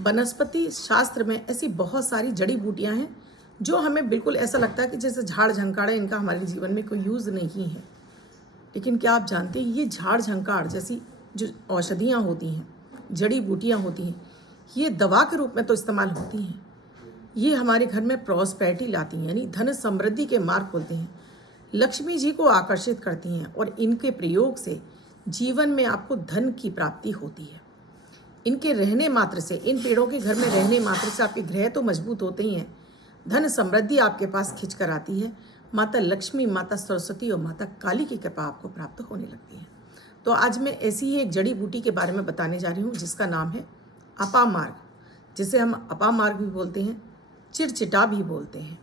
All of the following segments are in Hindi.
वनस्पति शास्त्र में ऐसी बहुत सारी जड़ी बूटियां हैं जो हमें बिल्कुल ऐसा लगता है कि जैसे झाड़ झंकाड़ है, इनका हमारे जीवन में कोई यूज़ नहीं है। लेकिन क्या आप जानते हैं ये झाड़ झंकाड़ जैसी जो औषधियाँ होती हैं, जड़ी बूटियाँ होती हैं, ये दवा के रूप में तो इस्तेमाल होती हैं। ये हमारे घर में प्रॉस्पेरिटी लाती हैं, यानी धन समृद्धि के मार्ग खोलते हैं, लक्ष्मी जी को आकर्षित करती हैं और इनके प्रयोग से जीवन में आपको धन की प्राप्ति होती है। इनके रहने मात्र से, इन पेड़ों के घर में रहने मात्र से आपके ग्रह तो मजबूत होते ही हैं, धन समृद्धि आपके पास खिंच कर आती है। माता लक्ष्मी, माता सरस्वती और माता काली की कृपा आपको प्राप्त होने लगती है। तो आज मैं ऐसी ही एक जड़ी बूटी के बारे में बताने जा रही हूँ जिसका नाम है अपामार्ग, जिसे हम अपामार्ग भी बोलते हैं, चिरचिटा भी बोलते हैं।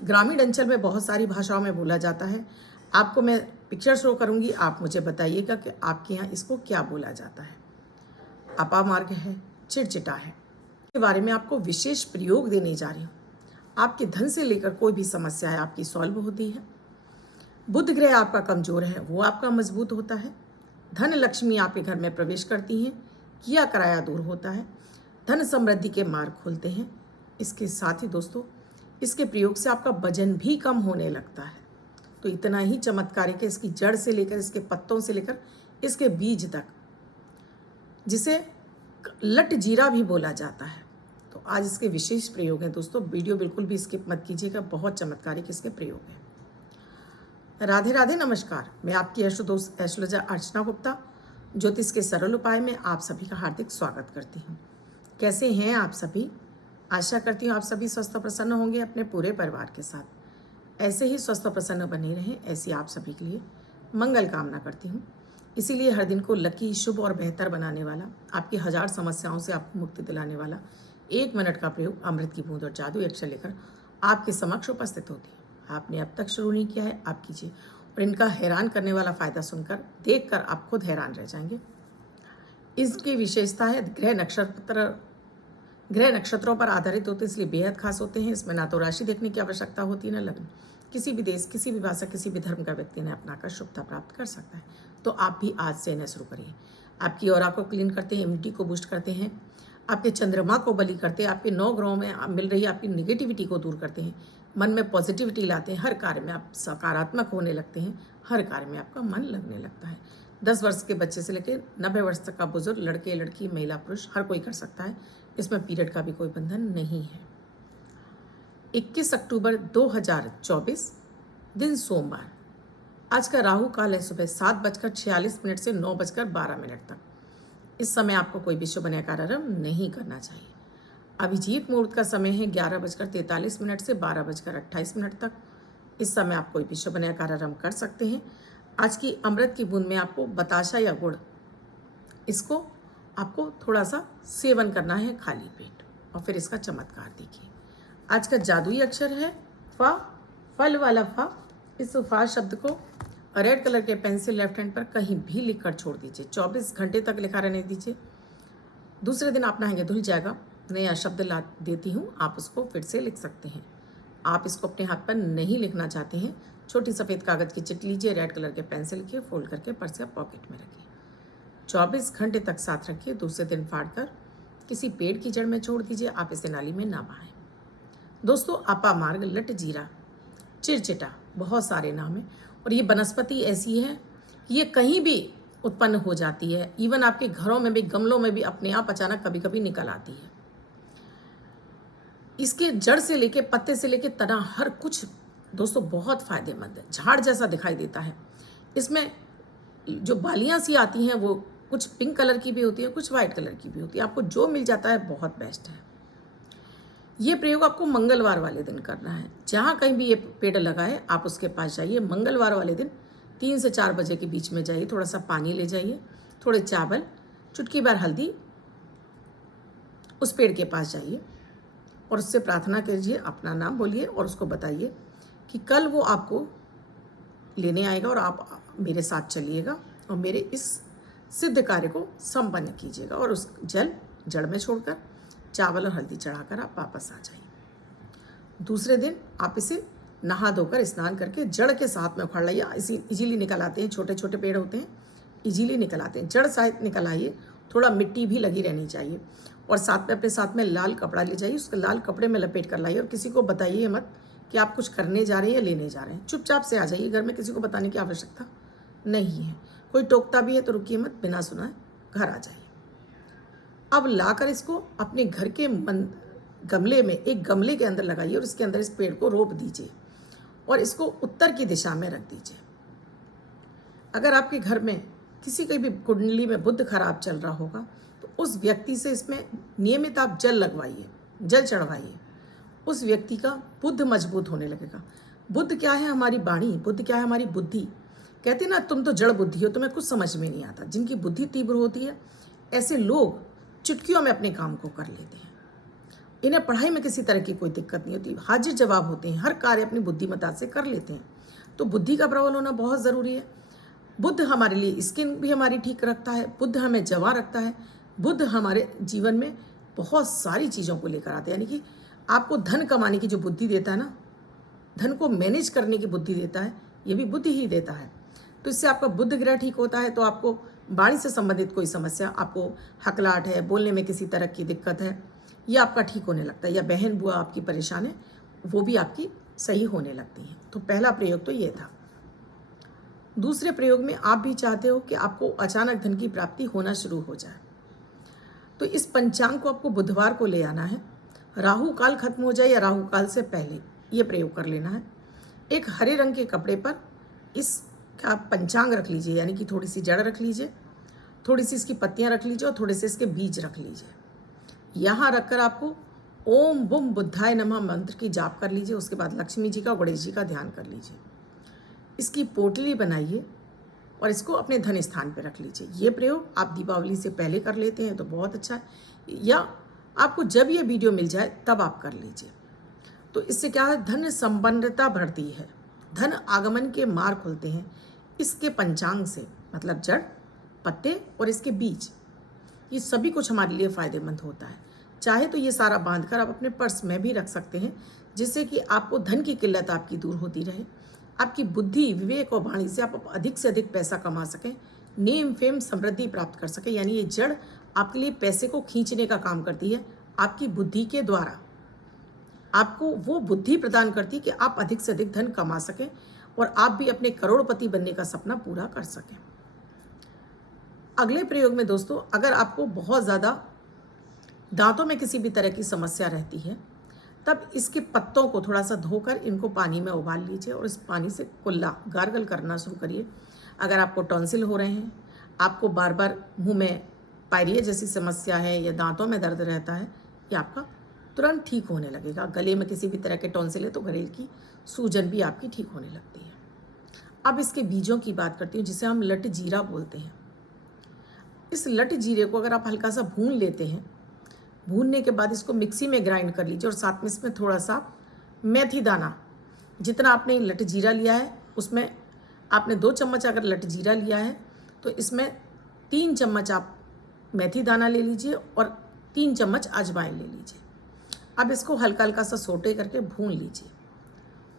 ग्रामीण अंचल में बहुत सारी भाषाओं में बोला जाता है। आपको मैं पिक्चर शो करूँगी, आप मुझे बताइएगा कि आपके यहाँ इसको क्या बोला जाता है। अपामार्ग है, चिरचिटा है, के बारे में आपको विशेष प्रयोग देने जा रही हूँ। आपके धन से लेकर कोई भी समस्या है आपकी सॉल्व होती है। बुध ग्रह आपका कमजोर है, वो आपका मजबूत होता है। धन लक्ष्मी आपके घर में प्रवेश करती हैं, किया कराया दूर होता है, धन समृद्धि के मार्ग खुलते हैं। इसके साथ ही दोस्तों, इसके प्रयोग से आपका वजन भी कम होने लगता है। तो इतना ही चमत्कार है कि इसकी जड़ से लेकर, इसके पत्तों से लेकर इसके बीज तक, जिसे लट जीरा भी बोला जाता है। तो आज इसके विशेष प्रयोग हैं दोस्तों, वीडियो बिल्कुल भी स्किप मत कीजिएगा, बहुत चमत्कारिक इसके प्रयोग हैं। राधे राधे, नमस्कार। मैं आपकी दोस्त एस्ट्रोलॉजर अर्चना गुप्ता, ज्योतिष के सरल उपाय में आप सभी का हार्दिक स्वागत करती हूँ। कैसे हैं आप सभी? आशा करती हूँ आप सभी स्वस्थ और प्रसन्न होंगे अपने पूरे परिवार के साथ। ऐसे ही स्वस्थ और प्रसन्न बने रहें, ऐसी आप सभी के लिए मंगल कामना करती हूँ। इसीलिए हर दिन को लकी, शुभ और बेहतर बनाने वाला, आपकी 1000 समस्याओं से आपको मुक्ति दिलाने वाला 1 मिनट का प्रयोग अमृत की बूंद और जादू अक्षर लेकर आपके समक्ष उपस्थित होती है। आपने अब तक शुरू नहीं किया है, आप कीजिए, और इनका हैरान करने वाला फ़ायदा सुनकर, देखकर आप खुद हैरान रह जाएंगे। इसकी विशेषता है ग्रह नक्षत्रों पर आधारित होते हैं, इसलिए बेहद खास होते हैं। इसमें ना तो राशि देखने की आवश्यकता होती है, ना लग्न। किसी भी देश, किसी भी भाषा, किसी भी धर्म का व्यक्ति इन्हें अपनाकर शुभता प्राप्त कर सकता है। तो आप भी आज से इन्हें शुरू करिए। आपकी ऑरा को क्लीन करते हैं, इम्यूनिटी को बूस्ट करते हैं, आपके चंद्रमा को बलि करते हैं, आपके 9 ग्रहों में मिल रही आपकी निगेटिविटी को दूर करते हैं, मन में पॉजिटिविटी लाते हैं, हर कार्य में आप सकारात्मक होने लगते हैं, हर कार्य में आपका मन लगने लगता है। 10 वर्ष के बच्चे से लेकर 90 वर्ष तक का बुजुर्ग, लड़के लड़की, महिला पुरुष, हर कोई कर सकता है। इसमें पीरियड का भी कोई बंधन नहीं है। 21 अक्टूबर 2024, दिन सोमवार। आज का राहु काल है सुबह 7:46 से 9:12 तक। इस समय आपको कोई भी शुभ नया कार्यक्रम नहीं करना चाहिए। अभिजीत मुहूर्त का समय है 11:43 से 12:28 तक। इस समय आप कोई भी शुभ नया कार्यक्रम कर सकते हैं। आज की अमृत की बूंद में आपको बताशा या गुड़, इसको आपको थोड़ा सा सेवन करना है खाली पेट, और फिर इसका चमत्कार देखिए। आज का जादुई अक्षर है फा, फल वाला फा। इस फा शब्द को रेड कलर के पेन से लेफ्ट हैंड पर कहीं भी लिख कर छोड़ दीजिए, 24 घंटे तक लिखा रहने दीजिए। दूसरे दिन आप नहाएंगे, धुल जाएगा। नया शब्द ला देती हूँ, आप उसको फिर से लिख सकते हैं। आप इसको अपने हाथ पर नहीं लिखना चाहते हैं, छोटी सफ़ेद कागज़ की चिट लीजिए, रेड कलर के पेन से लिखिए, फोल्ड करके पर्स या पॉकेट में रखिए, 24 घंटे तक साथ रखिए। दूसरे दिन फाड़ कर किसी पेड़ की जड़ में छोड़ दीजिए, आप इसे नाली में ना बहाएं। दोस्तों, अपामार्ग, लट जीरा, चिरचिटा, बहुत सारे नाम हैं, और ये वनस्पति ऐसी है कि ये कहीं भी उत्पन्न हो जाती है। इवन आपके घरों में भी, गमलों में भी अपने आप अचानक कभी कभी निकल आती है। इसके जड़ से लेके, पत्ते से लेके तना, हर कुछ दोस्तों बहुत फायदेमंद है। झाड़ जैसा दिखाई देता है। इसमें जो बालियां सी आती हैं वो कुछ पिंक कलर की भी होती है, कुछ वाइट कलर की भी होती है। आपको जो मिल जाता है बहुत बेस्ट है। ये प्रयोग आपको मंगलवार वाले दिन करना है। जहाँ कहीं भी ये पेड़ लगा है आप उसके पास जाइए। मंगलवार वाले दिन 3 से 4 बजे के बीच में जाइए। थोड़ा सा पानी ले जाइए, थोड़े चावल, चुटकी भर हल्दी, उस पेड़ के पास जाइए और उससे प्रार्थना कीजिए, अपना नाम बोलिए और उसको बताइए कि कल वो आपको लेने आएगा और आप मेरे साथ चलिएगा और मेरे इस सिद्ध कार्य को संपन्न कीजिएगा। और उस जड़ में छोड़कर चावल और हल्दी चढ़ाकर आप वापस आ जाइए। दूसरे दिन आप इसे नहा धोकर स्नान करके जड़ के साथ में उखाड़ लाइए। इसी इजीली निकल आते हैं, छोटे छोटे पेड़ होते हैं, इजीली निकल आते हैं। जड़ सहित निकल आइए, थोड़ा मिट्टी भी लगी रहनी चाहिए। और साथ में अपने साथ में लाल कपड़ा ले जाइए, उसके लाल कपड़े में लपेट कर लाइए और किसी को बताइए मत कि आप कुछ करने जा रहे हैं या लेने जा रहे हैं। चुपचाप से आ जाइए, घर में किसी को बताने की आवश्यकता नहीं है। कोई टोकता भी है तो रुकिए मत, बिना सुनाए घर आ जाइए। अब लाकर इसको अपने घर के गमले में, एक गमले के अंदर लगाइए और इसके अंदर इस पेड़ को रोप दीजिए और इसको उत्तर की दिशा में रख दीजिए। अगर आपके घर में किसी की भी कुंडली में बुध खराब चल रहा होगा तो उस व्यक्ति से इसमें नियमित आप जल लगवाइए, जल चढ़वाइए। उस व्यक्ति का बुध मजबूत होने लगेगा। बुध क्या है? हमारी वाणी। बुध क्या है? हमारी बुद्धि। कहते ना, तुम तो जड़ बुद्धि हो, तुम्हें कुछ समझ में नहीं आता। जिनकी बुद्धि तीव्र होती है, ऐसे लोग चुटकियों में अपने काम को कर लेते हैं। इन्हें पढ़ाई में किसी तरह की कोई दिक्कत नहीं होती, हाजिर जवाब होते हैं, हर कार्य अपनी बुद्धिमत्ता से कर लेते हैं। तो बुद्धि का प्रबल होना बहुत ज़रूरी है। बुद्ध हमारे लिए स्किन भी हमारी ठीक रखता है, बुद्ध हमें जवां रखता है, बुद्ध हमारे जीवन में बहुत सारी चीज़ों को लेकर आते हैं। यानी कि आपको धन कमाने की जो बुद्धि देता है ना, धन को मैनेज करने की बुद्धि देता है, ये भी बुद्धि ही देता है। तो इससे आपका बुद्ध ग्रह ठीक होता है तो आपको वाणी से संबंधित कोई समस्या, आपको हकलाहट है, बोलने में किसी तरह की दिक्कत है, ये आपका ठीक होने लगता है। या बहन बुआ आपकी परेशान है, वो भी आपकी सही होने लगती हैं। तो पहला प्रयोग तो ये था। दूसरे प्रयोग में आप भी चाहते हो कि आपको अचानक धन की प्राप्ति होना शुरू हो जाए, तो इस पंचांग को आपको बुधवार को ले आना है। राहु काल खत्म हो जाए या राहु काल से पहले ये प्रयोग कर लेना है। एक हरे रंग के कपड़े पर इसका पंचांग रख लीजिए, यानी कि थोड़ी सी जड़ रख लीजिए, थोड़ी सी इसकी पत्तियां रख लीजिए और थोड़े से इसके बीज रख लीजिए। यहाँ रखकर आपको ओम बुम बुद्धाय नमः मंत्र की जाप कर लीजिए। उसके बाद लक्ष्मी जी का, गणेश जी का ध्यान कर लीजिए। इसकी पोटली बनाइए और इसको अपने धन स्थान पर रख लीजिए। ये प्रयोग आप दीपावली से पहले कर लेते हैं तो बहुत अच्छा है, या आपको जब ये वीडियो मिल जाए तब आप कर लीजिए। तो इससे क्या है, धन संपन्नता बढ़ती है, धन आगमन के मार्ग खुलते हैं इसके पंचांग से। मतलब जड़, पत्ते और इसके बीज, ये सभी कुछ हमारे लिए फ़ायदेमंद होता है। चाहे तो ये सारा बांधकर आप अपने पर्स में भी रख सकते हैं, जिससे कि आपको धन की किल्लत आपकी दूर होती रहे। आपकी बुद्धि, विवेक और वाणी से आप अधिक से अधिक पैसा कमा सकें, नेम फेम समृद्धि प्राप्त कर सकें। यानी ये जड़ आपके लिए पैसे को खींचने का काम करती है। आपकी बुद्धि के द्वारा आपको वो बुद्धि प्रदान करती है कि आप अधिक से अधिक धन कमा सकें और आप भी अपने करोड़पति बनने का सपना पूरा कर सकें। अगले प्रयोग में दोस्तों, अगर आपको बहुत ज़्यादा दांतों में किसी भी तरह की समस्या रहती है, तब इसके पत्तों को थोड़ा सा धोकर इनको पानी में उबाल लीजिए और इस पानी से कुल्ला गार्गल करना शुरू करिए। अगर आपको टॉन्सिल हो रहे हैं, आपको बार बार मुंह में पायरिया जैसी समस्या है या दांतों में दर्द रहता है, ये आपका तुरंत ठीक होने लगेगा। गले में किसी भी तरह के टॉन्सिल है तो गले की सूजन भी आपकी ठीक होने लगती है। अब इसके बीजों की बात करती हूँ, जिसे हम लट जीरा बोलते हैं। इस लट जीरे को अगर आप हल्का सा भून लेते हैं, भूनने के बाद इसको मिक्सी में ग्राइंड कर लीजिए और साथ में इसमें थोड़ा सा मेथी दाना, जितना आपने लट जीरा लिया है उसमें आपने 2 चम्मच अगर लट जीरा लिया है तो इसमें 3 चम्मच आप मेथी दाना ले लीजिए और 3 चम्मच अजवाइन ले लीजिए। अब इसको हल्का हल्का सा सोटे करके भून लीजिए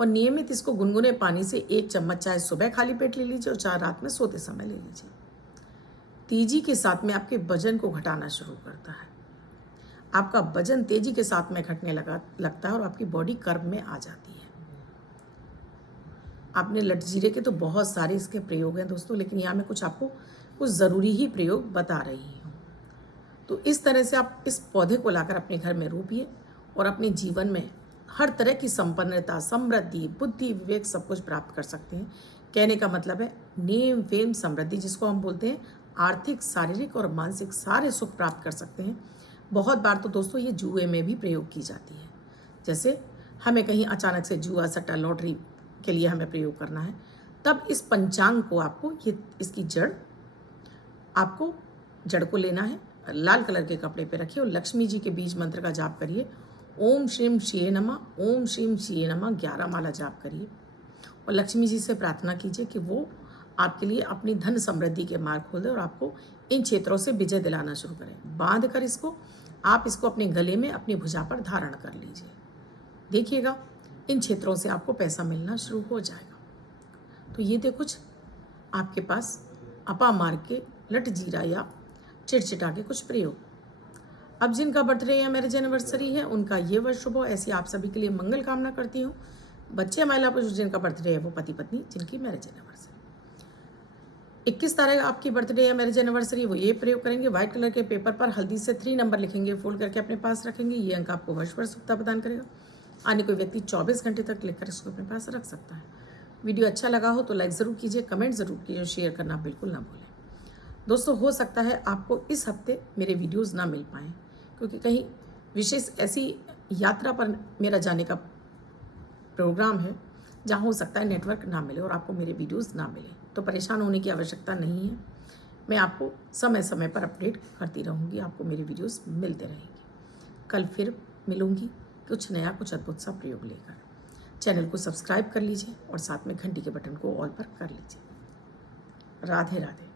और नियमित इसको गुनगुने पानी से 1 चम्मच चाहे सुबह खाली पेट ले लीजिए और चाहे रात में सोते समय ले लीजिए। तेजी के साथ में आपके वजन को घटाना शुरू करता है। आपका वजन तेजी के साथ में घटने लगता है और आपकी बॉडी कर्व में आ जाती है। आपने लट जीरे के तो बहुत सारे इसके प्रयोग हैं दोस्तों, लेकिन यहाँ मैं आपको कुछ ज़रूरी ही प्रयोग बता रही हूँ। तो इस तरह से आप इस पौधे को लाकर अपने घर में रोपिए और अपने जीवन में हर तरह की संपन्नता, समृद्धि, बुद्धि, विवेक सब कुछ प्राप्त कर सकते हैं। कहने का मतलब है नेम फेम समृद्धि, जिसको हम बोलते हैं आर्थिक, शारीरिक और मानसिक सारे सुख प्राप्त कर सकते हैं। बहुत बार तो दोस्तों ये जुए में भी प्रयोग की जाती है। जैसे हमें कहीं अचानक से जुआ, सट्टा, लॉटरी के लिए हमें प्रयोग करना है, तब इस पंचांग को आपको इसकी जड़ को लेना है, लाल कलर के कपड़े पे रखिए और लक्ष्मी जी के बीज मंत्र का जाप करिए। ओम श्रीम शिये नमः, ओम श्रीम शिये नमः 11 माला जाप करिए और लक्ष्मी जी से प्रार्थना कीजिए कि वो आपके लिए अपनी धन समृद्धि के मार्ग खोल दे और आपको इन क्षेत्रों से विजय दिलाना शुरू करें। बांध कर आप इसको अपने गले में, अपनी भुजा पर धारण कर लीजिए। देखिएगा इन क्षेत्रों से आपको पैसा मिलना शुरू हो जाएगा। तो ये थे कुछ आपके पास अपा मार्ग के लट जीरा या चिटचिटा के कुछ प्रयोग। अब जिनका बर्थडे या मैरिज एनिवर्सरी है उनका ये वर्ष शुभ हो, ऐसी आप सभी के लिए मंगल कामना करती हूँ। बच्चे महिला पुरुष जिनका बर्थडे है वो पति पत्नी जिनकी मैरिज एनिवर्सरी 21 तारीख आपकी बर्थडे या मैरिज एनिवर्सरी, वो ये प्रयोग करेंगे, व्हाइट कलर के पेपर पर हल्दी से 3 नंबर लिखेंगे, फोल्ड करके अपने पास रखेंगे। ये अंक आपको वर्ष भर सुखता प्रदान करेगा। अन्य कोई व्यक्ति 24 घंटे तक लिखकर इसको अपने पास रख सकता है। वीडियो अच्छा लगा हो तो लाइक ज़रूर कीजिए, कमेंट ज़रूर कीजिए, शेयर करना बिल्कुल ना भूलें। दोस्तों, हो सकता है आपको इस हफ्ते मेरे वीडियोज़ ना मिल पाएँ, क्योंकि कहीं विशेष ऐसी यात्रा पर मेरा जाने का प्रोग्राम है जहाँ हो सकता है नेटवर्क ना मिले और आपको मेरे वीडियोस ना मिले। तो परेशान होने की आवश्यकता नहीं है, मैं आपको समय समय पर अपडेट करती रहूँगी, आपको मेरे वीडियोस मिलते रहेंगे। कल फिर मिलूँगी कुछ नया, कुछ अद्भुत सा प्रयोग लेकर। चैनल को सब्सक्राइब कर लीजिए और साथ में घंटी के बटन को ऑल पर कर लीजिए। राधे राधे।